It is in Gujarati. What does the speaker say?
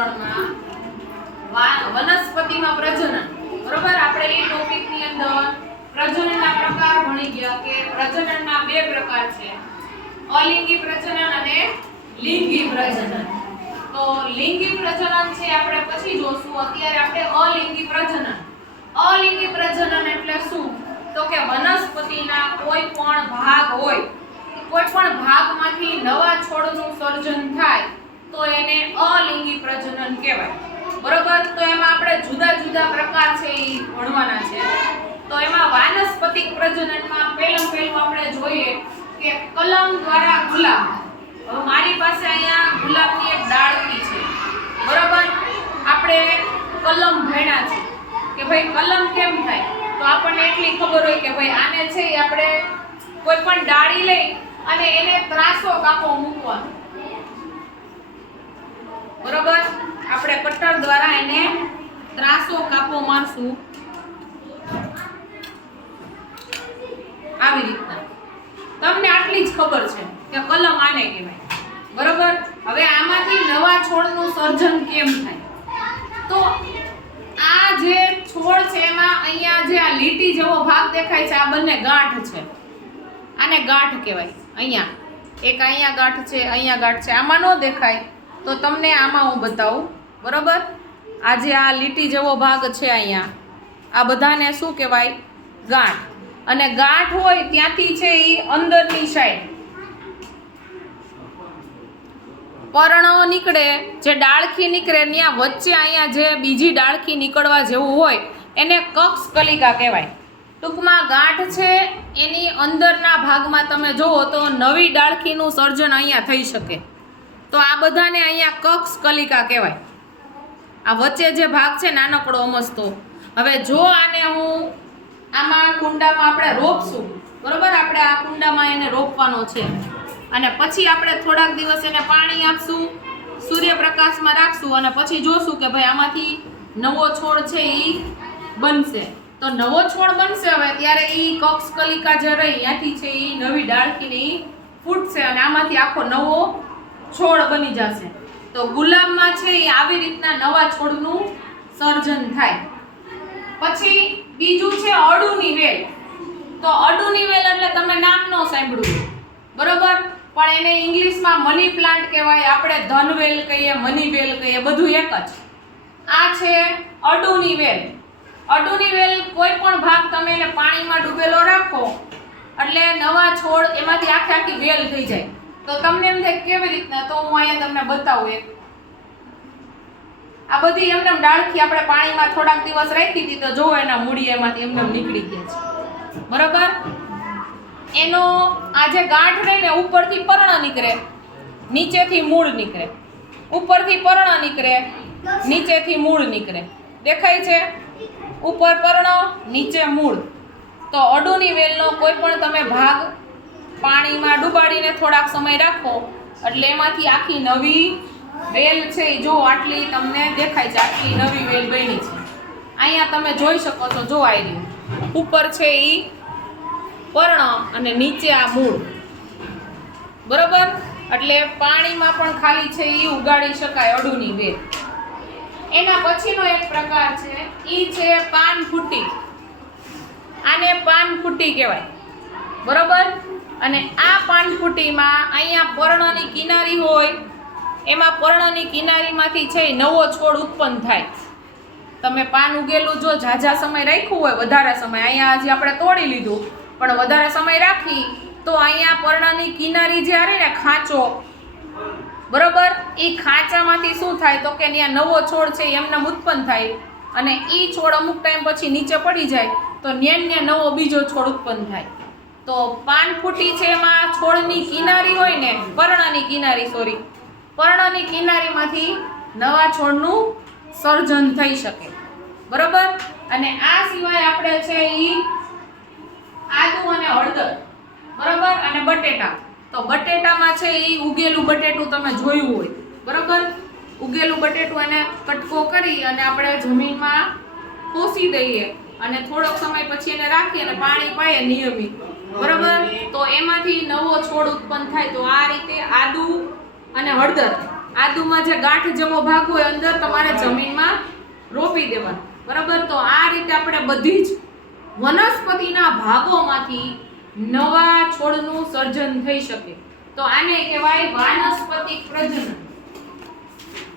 ધોરણમાં વનસ્પતિમાં પ્રજનન, બરોબર. આપણે એ ટોપિકની અંદર પ્રજનનના પ્રકાર ભણી ગયા કે પ્રજનનના બે પ્રકાર છે, અલિંગી પ્રજનન અને લિંગી પ્રજનન. તો લિંગી પ્રજનન છે આપણે પછી જોશું. અત્યારે આપણે અલિંગી પ્રજનન. અલિંગી પ્રજનન એટલે શું? તો કે વનસ્પતિના કોઈ પણ ભાગ હોય, કોઈ પણ ભાગમાંથી નવા છોડનું સર્જન થાય તો એને અલિંગી પ્રજનન કહેવાય, બરોબર. તો એમાં આપણે જુદા જુદા પ્રકાર છે એ ભણવાના છે. તો એમાં વાનસ્પતિક પ્રજનનમાં પહેલું આપણે જોઈએ કે કલમ દ્વારા ગુલાબ. હવે મારી પાસે અહીંયા ગુલાબની એક ડાળખી છે, બરોબર. આપણે કલમ ભણ્યા છે કે ભાઈ કલમ કેમ થાય, તો આપણને એટલી ખબર હોય કે ભાઈ આને છે આપણે કોઈ પણ ડાળી લઈ અને એને ત્રાસો કાપો મૂકવાનો, બરોબર. આપણે કટર દ્વારા એને ત્રાસો કાપો મારશું આવી રીતના. તમને આટલી જ ખબર છે કે કલમ આને કહેવાય, બરોબર. હવે આમાંથી નવા છોડનું સર્જન કેમ થાય? તો આ જે છોડ છે એમાં અહીંયા જે આ લીટી જેવો ભાગ દેખાય છે, આ બંને ગાંઠ છે. આને ગાંઠ કહેવાય. અહીંયા એક અહીંયા ગાંઠ છે, અહીંયા ગાંઠ છે. આમાં ન દેખાય તો તમને આમાં હું બતાવું, બરોબર. આ જે આ લીટી જેવો ભાગ છે અહીંયા, આ બધાને શું કહેવાય? ગાંઠ. અને ગાંઠ હોય ત્યાંથી છે એ અંદરની સાઈડ પર્ણો નીકળે, જે ડાળખી નીકળે ત્યાં વચ્ચે અહીંયા જે બીજી ડાળખી નીકળવા જેવું હોય એને કક્ષ કલિકા કહેવાય. ટૂંકમાં ગાંઠ છે એની અંદરના ભાગમાં તમે જુઓ તો નવી ડાળખીનું સર્જન અહીંયા થઈ શકે. તો આ બધાને અહીંયા કક્ષ કલિકા કહેવાય. આ વચ્ચે જે ભાગ છે નાનકડો અમસ્તો. હવે જો આને હું આમાં કુંડામાં આપણે રોપશું, બરોબર. આપણે આ કુંડામાં એને રોપવાનો છે અને પછી આપણે થોડાક દિવસ એને પાણી આપશું, સૂર્યપ્રકાશમાં રાખશું અને પછી જોશું કે ભાઈ આમાંથી નવો છોડ છે એ બનશે. તો નવો છોડ બનશે હવે ત્યારે એ કક્ષ કલિકા જે રહી ત્યાંથી છે એ નવી ડાળખીને ફૂટશે અને આમાંથી આખો નવો છોડ બની જશે. તો ગુલાબમાં છે એ આવી રીતના નવા છોડનું સર્જન થાય. પછી બીજું છે અડુની વેલ. તો અડુની વેલ એટલે તમે નામ ન સાંભળ્યું, બરોબર. પણ એને ઇંગ્લિશમાં મની પ્લાન્ટ કહેવાય, આપણે ધનવેલ કહીએ, મની વેલ કહીએ, બધું એક જ. આ છે અડુની વેલ. અડુની વેલ કોઈ પણ ભાગ તમે એને પાણીમાં ડૂબેલો રાખો એટલે નવા છોડ એમાંથી આખી વેલ થઈ જાય. તો તમને એમ થાય કેવી રીતના? તો હું અહીંયા તમને બતાવું. એક આ બધી એમને ડાળખી આપણે પાણીમાં થોડાક દિવસ રાખી હતી તો જો એના મૂળી એમાંથી એમને નીકળી ગયા છે, બરોબર. એનો આ જે ગાંઠ રહે ને ઉપરથી પર્ણ નીકળે, નીચેથી મૂળ નીકળે. ઉપરથી પર્ણ નીકળે, નીચેથી મૂળ નીકળે. દેખાય છે? ઉપર પર્ણ, નીચે મૂળ. તો અડુની વેલનો કોઈ પણ તમે ભાગ પાણીમાં ડુબાડીને થોડાક સમય રાખો એટલે એમાંથી આખી નવી વેલ છે જો આટલી તમને દેખાય છે, આટલી નવી વેલ બની છે. અહીંયા તમે જોઈ શકો છો, જો આવી રહ્યું ઉપર છે એ પર્ણ અને નીચે આ મૂળ, બરોબર. એટલે પાણીમાં પણ ખાલી છે એ ઉગાડી શકાય અડુની વેલ. એના પછીનો એક પ્રકાર છે એ છે પાનફૂટી. આને પાનફૂટી કહેવાય, બરોબર. અને આ પાનફૂટીમાં અહીંયા પર્ણની કિનારી હોય, એમાં પર્ણની કિનારીમાંથી છે નવો છોડ ઉત્પન્ન થાય. તમે પાન ઉગેલું જો ઝાઝા સમય રાખ્યું હોય, વધારે સમય, અહીંયા હજી આપણે તોડી લીધું પણ વધારે સમય રાખી તો અહીંયા પર્ણની કિનારી જે આવે ને ખાંચો, બરોબર. એ ખાંચામાંથી શું થાય તો કે ત્યાં નવો છોડ છે એમને ઉત્પન્ન થાય અને એ છોડ અમુક ટાઈમ પછી નીચે પડી જાય તો ન્યા નવો બીજો છોડ ઉત્પન્ન થાય. તો પાનફૂટી છે એમાં છોડની કિનારી હોય ને, પર્ણની કિનારીમાંથી નવા છોડનું સર્જન થઈ શકે, બરોબર. અને આ સિવાય આપણે છે એ આદુ અને હળદર, બરોબર. અને બટેટા. તો બટેટામાં છે એ ઉગેલું બટેટું તમે જોયું હોય, બરોબર. ઉગેલું બટેટું એને કટકો કરી અને આપણે જમીનમાં પોસી દઈએ અને થોડોક સમય પછી એને રાખી અને પાણી પાઈએ નિયમિત, બરોબર. તો એમાંથી નવો છોડ ઉત્પન્ન થાય. તો આ રીતે આદુ અને હળદર આદુમાં જે ગાંઠ જેવો ભાગ હોય અંદર તમારે જમીનમાં રોપી દેવાનો. બરાબર? તો આ રીતે આપણે બધી જ વનસ્પતિના ભાગોમાંથી નવા છોડનું સર્જન થઈ શકે. તો આને કહેવાય વાનસ્પતિક પ્રજનન.